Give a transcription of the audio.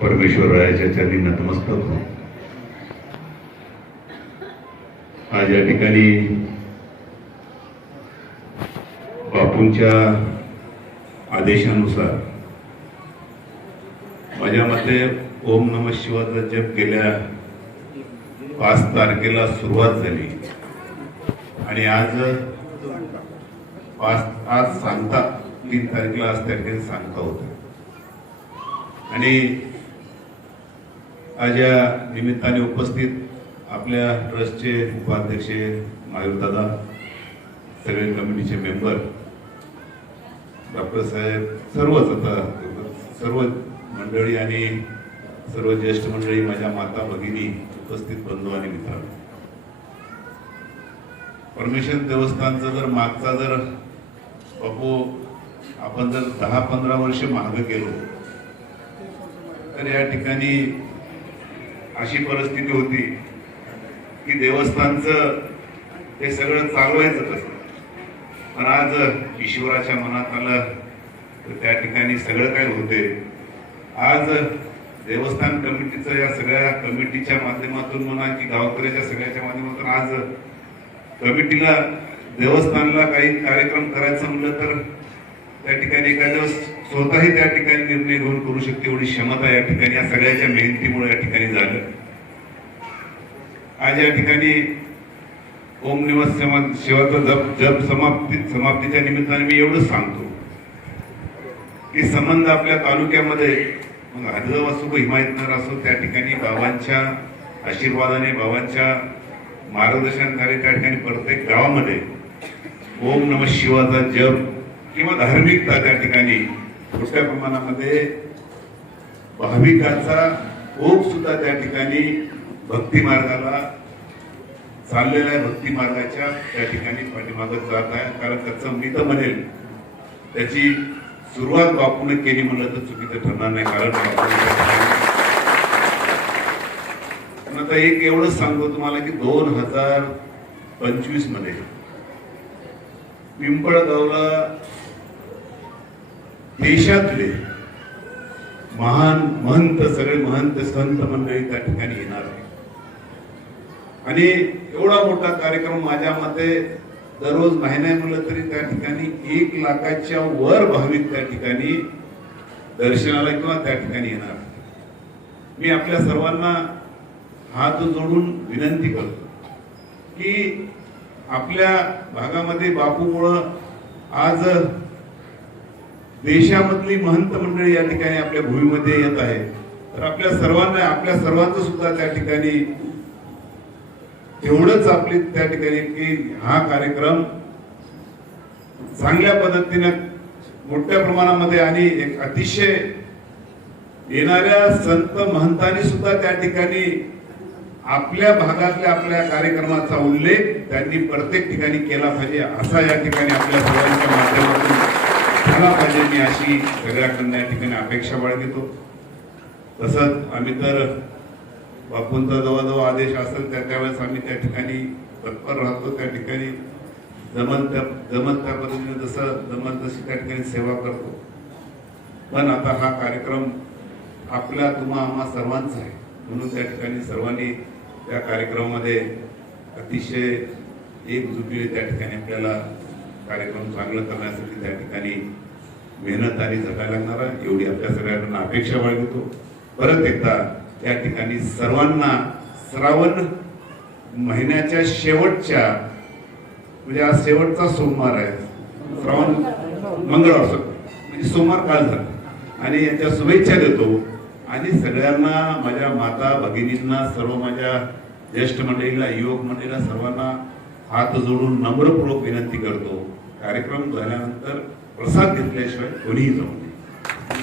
परमेश्वरायाच्या चरणी नतमस्तक हो. आज या ठिकाणी बापूंच्या आदेशानुसार माझ्या मते ओम नम शिवाचा जप गेल्या पाच तारखेला सुरुवात झाली. आणि आज पाच आज सांगता तीन तारखेला आज त्या ठिकाणी सांगता होतं. आणि आज या निमित्ताने उपस्थित आपल्या ट्रस्टचे उपाध्यक्ष दादा सगळे कमिटीचे मेंबर डॉक्टर साहेब सर्वच आता सर्व मंडळी आणि सर्व ज्येष्ठ मंडळी माझ्या माता भगिनी उपस्थित बंधू आणि मित्रांनो. परमेश्वर देवस्थानचा जर मागचा जर बापू आपण जर दहा पंधरा वर्ष मागं गेलो तर या ठिकाणी अशी परिस्थिती होती की देवस्थानचं हे सगळं चालवायचं कसं? पण आज ईश्वराच्या मनात आलं तर त्या ठिकाणी सगळं काय होते. आज देवस्थान कमिटीचं या सगळ्या कमिटीच्या माध्यमातून म्हणा की गावकऱ्याच्या सगळ्याच्या माध्यमातून आज कमिटीला देवस्थानला काही कार्यक्रम करायचं म्हणलं तर त्या ठिकाणी एखादं स्वतःही त्या ठिकाणी निर्णय घेऊन करू शकते एवढी क्षमता या ठिकाणी या सगळ्याच्या मेहनतीमुळे या ठिकाणी झालं. आज या ठिकाणी ओम निवास समा- शिवाचा जप जप समाप्ती समाप्तीच्या निमित्ताने मी एवढंच सांगतो. की संबंध आपल्या तालुक्यामध्ये मग हजव असो हिमायतनगर असो त्या ठिकाणी बाबांच्या आशीर्वादाने बाबांच्या मार्गदर्शनाखाली त्या ठिकाणी प्रत्येक गावामध्ये ओम नम शिवाचा जप किंवा धार्मिकता त्या ठिकाणी मोठ्या प्रमाणामध्ये भाविकांचा ओघ सुद्धा त्या ठिकाणी भक्ती मार्गाला चाललेल्या आहे भक्ती मार्गाच्या त्या ठिकाणी पाठीमागत जात आहे. कारण त्याचं मी तर म्हणेल त्याची सुरुवात बापूने केली म्हणलं तर चुकीचं ठरणार नाही. कारण आता एक एवढंच सांगतो तुम्हाला की दोन हजार पंचवीसमध्ये पिंपळगावला देशातले महान महंत सगळे महंत संत मंडळी त्या ठिकाणी येणार आहे आणि एवढा मोठा कार्यक्रम माझ्या मते दररोज महिन्या म्हणलं तरी त्या ठिकाणी एक लाखाच्या वर भाविक त्या ठिकाणी दर्शनाला किंवा त्या ठिकाणी येणार मी आपल्या सर्वांना हात जोडून विनंती करतो की आपल्या भागामध्ये बापूमुळं आज देशामधली महंत मंडळी या ठिकाणी आपल्या भूमीमध्ये येत आहे तर आपल्या सर्वांना आपल्या सर्वांचं सुद्धा त्या ठिकाणी तेवढंच आपली त्या ठिकाणी की हा कार्यक्रम चांगल्या पद्धतीने मोठ्या प्रमाणामध्ये आणि एक अतिशय येणाऱ्या संत महंतांनी सुद्धा त्या ठिकाणी आपल्या भागातल्या आपल्या कार्यक्रमाचा उल्लेख त्यांनी प्रत्येक ठिकाणी केला पाहिजे असा या ठिकाणी आपल्या सर्वांच्या माध्यमातून झाला पाहिजे मी अशी सगळ्याकडनं या ठिकाणी अपेक्षा बाळगतो. तसंच आम्ही तर बापूंचा जवळजवळ आदेश असेल त्या त्यावेळेस आम्ही त्या ठिकाणी तत्पर राहतो त्या ठिकाणी जमन त्या जमन त्या पद्धतीने जसं जमन तशी त्या ठिकाणी सेवा करतो. पण आता हा कार्यक्रम आपल्या तुम्हा आम्हा सर्वांचा आहे. म्हणून त्या ठिकाणी सर्वांनी त्या कार्यक्रमामध्ये अतिशय एकजुटीने त्या ठिकाणी आपल्याला कार्यक्रम चांगलं करण्यासाठी त्या ठिकाणी मेहनत आणि झटायला लागणार आहे एवढी आपल्या सगळ्यांना अपेक्षा बाळगतो. परत एकदा त्या ठिकाणी सर्वांना श्रावण महिन्याच्या शेवटच्या म्हणजे आज शेवटचा सोमवार आहे. श्रावण मंगळवार म्हणजे सोमवार काल झाला. आणि यांच्या शुभेच्छा देतो. आणि सगळ्यांना माझ्या माता भगिनींना सर्व माझ्या ज्येष्ठ मंडळीला युवक मंडळीला सर्वांना हात जोडून नम्रपूर्वक विनंती करतो. कार्यक्रम झाल्यानंतर प्रसाद घेतल्याशिवाय कोणीही जाऊ नये.